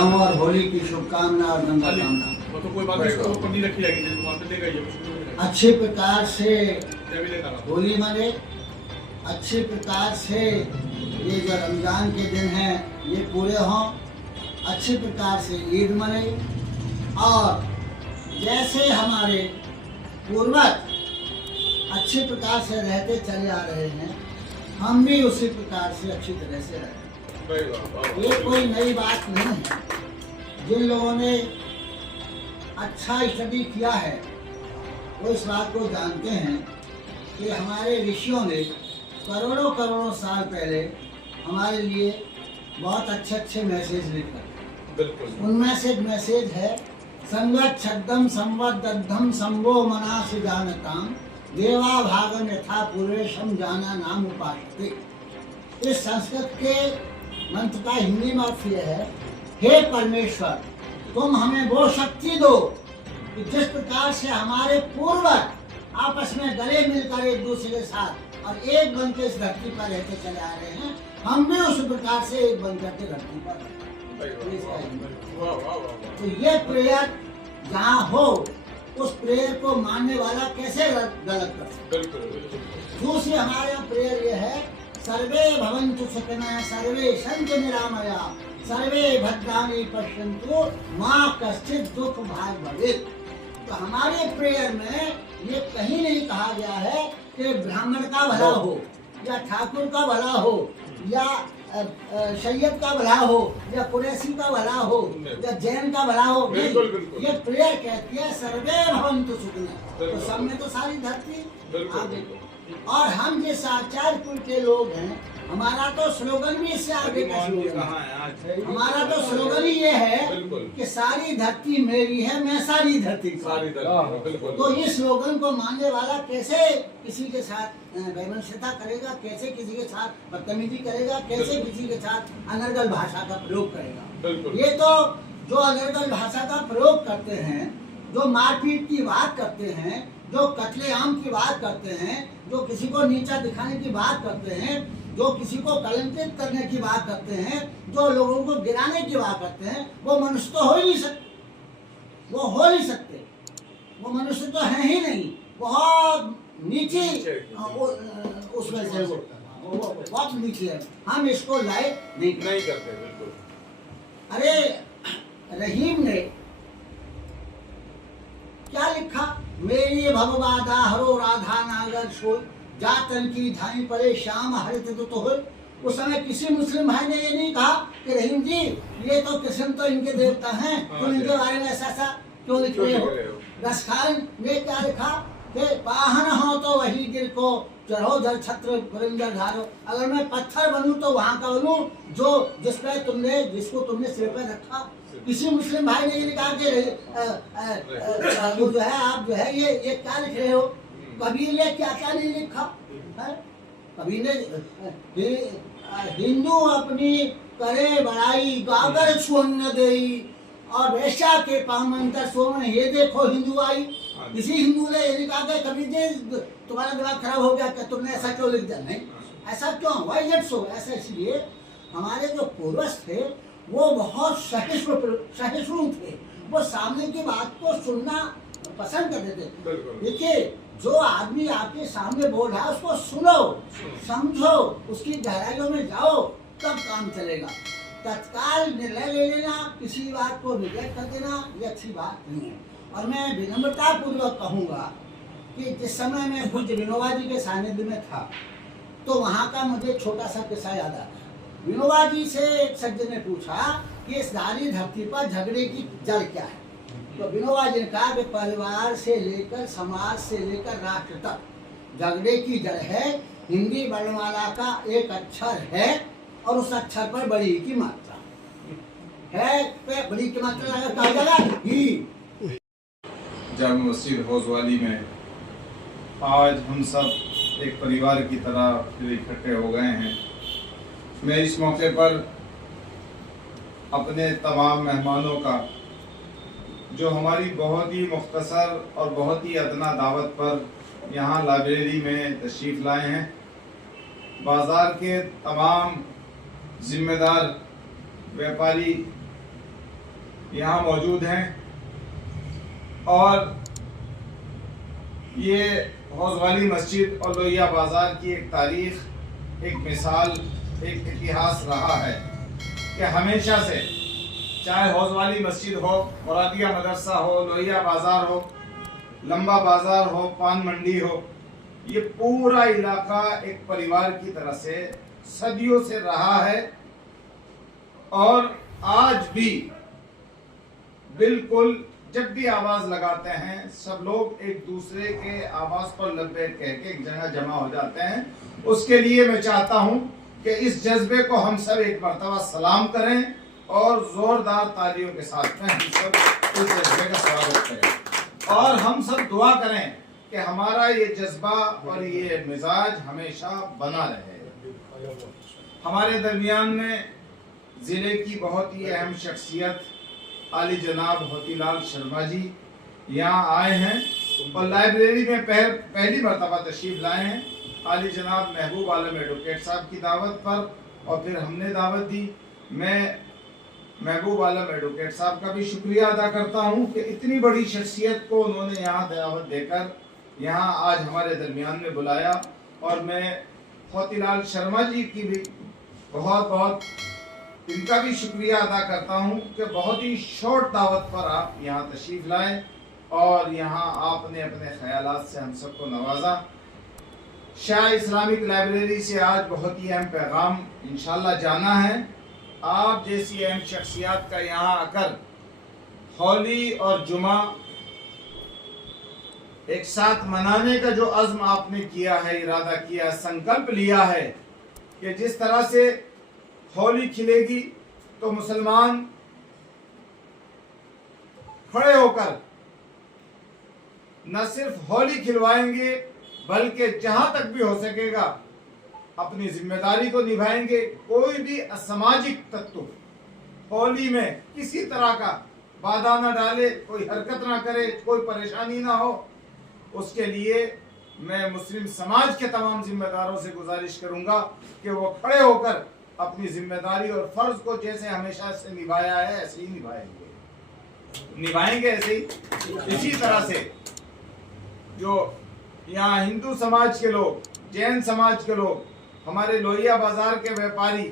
हूँ और होली की शुभकामना और मंगल कामना। तो कोई बात नहीं, इसको पन्नी रखी जाएगी, वहाँ पे लेकर आइए। अच्छे प्रकार से होली मने, अच्छे प्रकार से ये जो रमज़ान के दिन हैं ये पूरे हों, अच्छे प्रकार से ईद मने, और जैसे हमारे पूर्वज अच्छे प्रकार से रहते चले आ रहे हैं, हम भी उसी प्रकार से अच्छी तरह से रहें। ये कोई नई बात नहीं है। जिन लोगों ने अच्छा स्टडी किया है वो इस बात को जानते हैं कि हमारे ऋषियों ने करोड़ों करोड़ों साल पहले हमारे लिए बहुत अच्छे अच्छे मैसेज लिखे। उनमें से एक मैसेज है, संगत छद्दम संवदद्धम संभो मनास जानताम देवा भागम यथा पूर्वेशम जाना नाम उपासते। इस संस्कृत के मंत्र का हिंदी में अर्थ यह है, हे परमेश्वर तुम हमें वो शक्ति दो कि जिस प्रकार से हमारे पूर्वज आपस में गले मिलकर एक दूसरे के साथ और एक बन के इस धरती पर रहते चले आ रहे हैं, हम भी उस प्रकार से एक बन करके धरती पर तो ये प्रेयर जहाँ हो उस प्रेयर को मानने वाला कैसे गलत कर सकता। दूसरी हमारे यहाँ प्रेयर ये है, सर्वे भवन्तु सुखिनः सर्वे सन्तु निरामया सर्वे भद्राणि पश्यन्तु माँ कश्चित् दुख भाग भवेत्। तो हमारे प्रेयर में ये कहीं नहीं कहा गया है कि ब्राह्मण का भला हो या ठाकुर का भला हो या सैयद का भला हो या कुरैशी का भला हो या जैन का भला हो। ये प्रेयर कहती है सर्वे भवन्तु सुखिनः, तो सब में तो सारी धरती आप देखो। और हम जिस आचार्य कुल के लोग हैं, हमारा तो स्लोगन भी इससे आगे का स्लोगन है। हमारा तो स्लोगन ही ये है कि सारी धरती मेरी है, मैं सारी धरती तो इस स्लोगन को मानने वाला कैसे किसी के साथ वैमनस्यता करेगा, कैसे किसी के साथ बदतमीजी करेगा, कैसे किसी के साथ अनर्गल भाषा का प्रयोग करेगा। ये तो जो अनर्गल भाषा का प्रयोग करते हैं, जो मारपीट की बात करते हैं, जो कत्लेआम की बात करते हैं, जो किसी को नीचा दिखाने की बात करते हैं, जो किसी को कलंकित करने की बात करते हैं, जो लोगों को गिराने की बात करते हैं, वो मनुष्य तो हो ही नहीं सकते। वो हो नहीं सकते, वो मनुष्य तो है ही नहीं, बहुत नीचे उसमें से वो बहुत नीचे है। हम इसको लायक नहीं करते। बिल्कुल। अरे रहीम ने क्या लिखा, मेरी भगवादा हरो राधा नागर सोई जातन की धाई परे श्याम हरित तो हो। उस समय किसी मुस्लिम भाई ने ये नहीं कहा कि रहीम जी ये तो कृष्ण तो इनके देवता हैं, तुम इनके बारे में ऐसा सा क्यों लिख रहे हो। रसखान ने क्या लिखा कि वाहन हो तो वही दिल को चढ़ो जल छत्र पुरिंदर धारो। अगर मैं पत्थर बनूं तो वहां का बनूं जो जिसको तुमने सिर पर रखा। किसी मुस्लिम भाई ने ये कहा कि जो है आप जो है ये क्या लिख रहे हो। कबीर ने क्या क्या नहीं लिखा है। कबीर ने हिंदू अपनी करे बड़ाई गागर छुअन्न देई और वैश्या के पामंतर सोन ये देखो हिंदू आई। किसी हिंदू ने ये कहा कि कबीर जी तुम्हारा दिमाग खराब हो गया क्या, तुमने ऐसा क्यों लिख दिया। नहीं, ऐसा क्यों, व्हाई इज इट सो। ऐसा इसलिए हमारे जो पूर्वज थे वो बहुत सहिष्णु थे, वो सामने की बात को सुनना पसंद करते थे। देखिए जो आदमी आपके सामने बोल रहा है उसको सुनो, समझो, उसकी गहराइयों में जाओ, तब काम चलेगा। तत्काल निर्णय ले लेना, किसी बात को रिजेक्ट कर देना, ये अच्छी बात नहीं है। और मैं विनम्रता पूर्वक कहूँगा कि जिस समय मैं पूज्य विनोबा जी के सानिध्य में था तो वहाँ का मुझे छोटा सा किस्सा याद आता है। विनोबा जी से एक सज्जन ने पूछा कि इस सारी धरती पर झगड़े की जड़ क्या है। तो विनोबा जी ने कहा कि परिवार से लेकर समाज से लेकर राष्ट्र तक झगड़े की जड़ है हिंदी वर्णमाला का एक अक्षर है और उस अक्षर पर बड़ी की मात्रा है। पे बड़ी की मात्रा लगा कहा जाएगा ही। जामा मस्जिद हौजवाली में आज हम सब एक परिवार की तरह इकट्ठे हो गए हैं। मैं इस मौके पर अपने तमाम मेहमानों का जो हमारी बहुत ही मुख्तसर और बहुत ही अदना दावत पर यहाँ लाइब्रेरी में तशरीफ़ लाए हैं, बाज़ार के तमाम ज़िम्मेदार व्यापारी यहाँ मौजूद हैं। और ये हौज़ वाली मस्जिद और लोहिया बाज़ार की एक तारीख, एक मिसाल, एक इतिहास रहा है कि हमेशा से, चाहे हौज़ वाली मस्जिद हो, मुरादिया मदरसा हो, लोहिया बाज़ार हो, लंबा बाज़ार हो, पान मंडी हो, ये पूरा इलाका एक परिवार की तरह से सदियों से रहा है। और आज भी बिल्कुल जब भी आवाज लगाते हैं सब लोग एक दूसरे के आवाज पर लब्बैक कह के एक जगह जमा हो जाते हैं। उसके लिए मैं चाहता हूं कि इस जज्बे को हम सब एक मर्तबा सलाम करें और जोरदार तालियों के साथ में हम सब इस जज्बे का स्वागत करें और हम सब दुआ करें कि हमारा ये जज्बा और ये मिजाज हमेशा बना रहे। हमारे दरमियान में जिले की बहुत ही अहम शख्सियत आली जनाब होतीलाल शर्मा जी यहाँ आए हैं और लाइब्रेरी में पहली मरतबा तशरीफ लाए हैं। आली जनाब महबूब आलम एडवोकेट साहब की दावत पर और फिर हमने दावत दी। मैं महबूब आलम एडवोकेट साहब का भी शुक्रिया अदा करता हूँ कि इतनी बड़ी शख्सियत को उन्होंने यहाँ दावत देकर यहाँ आज हमारे दरमियान में बुलाया। और मैं होतीलाल शर्मा जी की भी बहुत इनका भी शुक्रिया अदा करता हूं कि बहुत ही शॉर्ट दावत पर आप यहाँ तशरीफ लाए और यहाँ आपने अपने ख्यालात से हम सबको नवाजा। शाह इस्लामिक लाइब्रेरी से आज बहुत ही अहम पैगाम इंशाल्लाह जाना है। आप जैसी अहम शख्सियात का यहाँ आकर होली और जुमा एक साथ मनाने का जो अज़्म आपने किया है, इरादा किया, संकल्प लिया है कि जिस तरह से होली खिलेगी तो मुसलमान खड़े होकर न सिर्फ होली खिलवाएंगे बल्कि जहां तक भी हो सकेगा अपनी जिम्मेदारी को निभाएंगे। कोई भी असामाजिक तत्व होली में किसी तरह का बाधा न डाले, कोई हरकत ना करे, कोई परेशानी ना हो, उसके लिए मैं मुस्लिम समाज के तमाम जिम्मेदारों से गुजारिश करूंगा कि वो खड़े होकर अपनी जिम्मेदारी और फर्ज को जैसे हमेशा से निभाया है ऐसे ही निभाएंगे ऐसे ही। इसी तरह से जो यहाँ हिंदू समाज के लोग, जैन समाज के लोग, हमारे लोहिया बाजार के व्यापारी,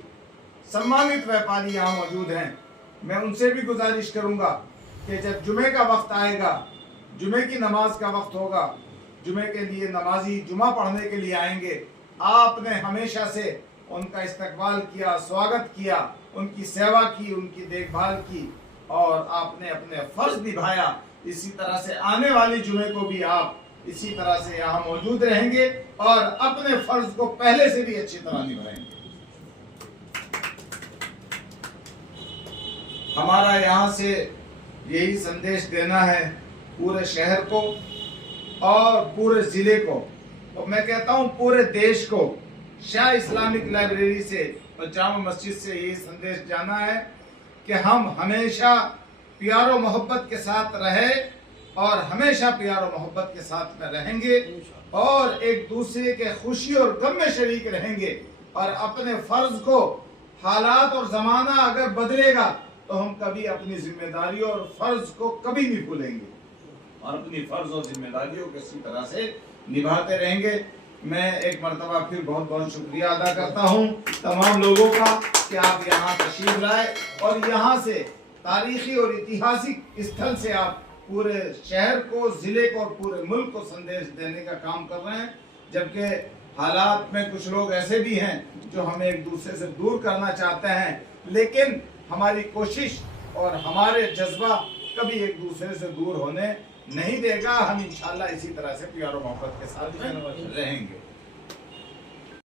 सम्मानित व्यापारी यहाँ मौजूद हैं, मैं उनसे भी गुजारिश करूंगा कि जब जुमे का वक्त आएगा, जुमे की नमाज का वक्त होगा, जुमे के लिए नमाजी जुमा पढ़ने के लिए आएंगे, आपने हमेशा से उनका इस्तकबाल किया, स्वागत किया, उनकी सेवा की, उनकी देखभाल की और आपने अपने फर्ज निभाया। इसी तरह से आने वाली जुमे को भी आप इसी तरह से यहाँ मौजूद रहेंगे और अपने फर्ज को पहले से भी अच्छी तरह निभाएंगे। हमारा यहाँ से यही संदेश देना है पूरे शहर को और पूरे जिले को, और मैं कहता हूँ पूरे देश को। शाह इस्लामिक लाइब्रेरी से और जामा मस्जिद से यही संदेश जाना है कि हम हमेशा प्यार और मोहब्बत के साथ रहे और हमेशा प्यार और मोहब्बत के साथ में रहेंगे और एक दूसरे के खुशी और गम में शरीक रहेंगे और अपने फर्ज को, हालात और जमाना अगर बदलेगा तो हम कभी अपनी जिम्मेदारी और फर्ज को कभी नहीं भूलेंगे और अपनी फर्ज और जिम्मेदारियों को इसी तरह से निभाते रहेंगे। मैं एक मर्तबा फिर बहुत शुक्रिया अदा करता हूँ तमाम लोगों का कि आप यहाँ तशरीफ लाए और यहाँ से तारीखी और ऐतिहासिक स्थल से आप पूरे शहर को, जिले को और पूरे मुल्क को संदेश देने का काम कर रहे हैं। जबकि हालात में कुछ लोग ऐसे भी हैं जो हमें एक दूसरे से दूर करना चाहते हैं, लेकिन हमारी कोशिश और हमारे जज्बा कभी एक दूसरे से दूर होने नहीं देगा। हम इंशाल्लाह इसी तरह से प्यार और मोहब्बत के साथ रहेंगे।